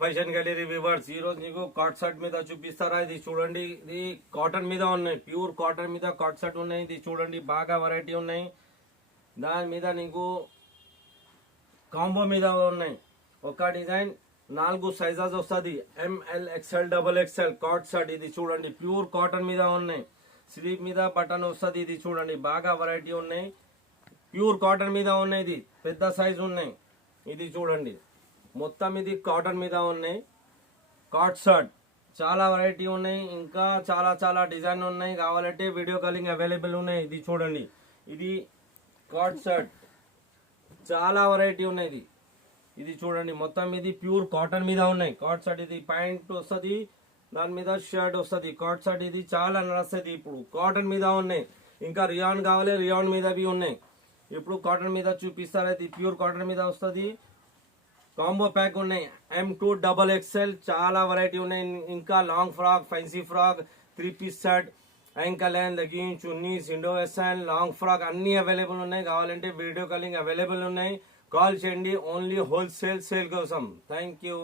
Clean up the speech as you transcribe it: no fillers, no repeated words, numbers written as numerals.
Fashion gallery viewers ఈ రోజు నీకు కాట్ సెట్ మీద చూపిస్తారా. ఇది చూడండి, ఇది కాటన్ మీద ఉన్నాయి, ప్యూర్ కాటన్ మీద కాట్ సెట్ ఉన్నాయి. ఇది చూడండి, బాగా వెరైటీ ఉన్నాయి. దాని మీద నీకు కాంబో మీద ఉన్నాయి. ఒక డిజైన్ 4 సైజెస్ వస్తుంది, ఎంఎల్ ఎక్స్ఎల్ డబల్ ఎక్స్ఎల్ కాట్ సెట్. ఇది చూడండి, ప్యూర్ కాటన్ మీద ఉన్నాయి. స్లీవ్ మీద బటన్ వస్తుంది. ఇది చూడండి, బాగా వెరైటీ ఉన్నాయి, ప్యూర్ కాటన్ మీద ఉన్నాయి. ఇది పెద్ద సైజు ఉన్నాయి. ఇది చూడండి, మొత్తం ఇది కాటన్ మీద ఉన్నాయి. కాట్ షర్ట్ చాలా వెరైటీ ఉన్నాయి, ఇంకా చాలా చాలా డిజైన్ ఉన్నాయి. కావాలంటే వీడియో కాలింగ్ అవైలబుల్ ఉన్నాయి. ఇది చూడండి, ఇది కాట్ షర్ట్ చాలా వెరైటీ ఉన్నాయి. ఇది చూడండి, మొత్తం ఇది ప్యూర్ కాటన్ మీద ఉన్నాయి. కాట్ షర్ట్ ఇది ప్యాంట్ వస్తుంది, దాని మీద షర్ట్ వస్తుంది. కాట్ షర్ట్ ఇది చాలా నడుస్తుంది. ఇప్పుడు కాటన్ మీద ఉన్నాయి. ఇంకా రియాన్ కావాలి, రియాన్ మీద भी ఉన్నాయి. ఇప్పుడు కాటన్ మీద చూపిస్తారు. ఇది ప్యూర్ కాటన్ మీద వస్తుంది. కాంబో ప్యాక్ ఉన్నాయి, M2 డబల్ ఎక్స్ఎల్ చాలా వెరైటీ ఉన్నాయి. ఇంకా long frock, fancy frock, 3 piece set, ankle line, legging, chunnis, Indo western, long frock అన్ని అవైలబుల్ ఉన్నాయి. కావాలంటే వీడియో కాలింగ్ అవైలబుల్ ఉన్నాయి. కాల్ చేయండి. ఓన్లీ హోల్సేల్ సేల్ కోసం. Thank you.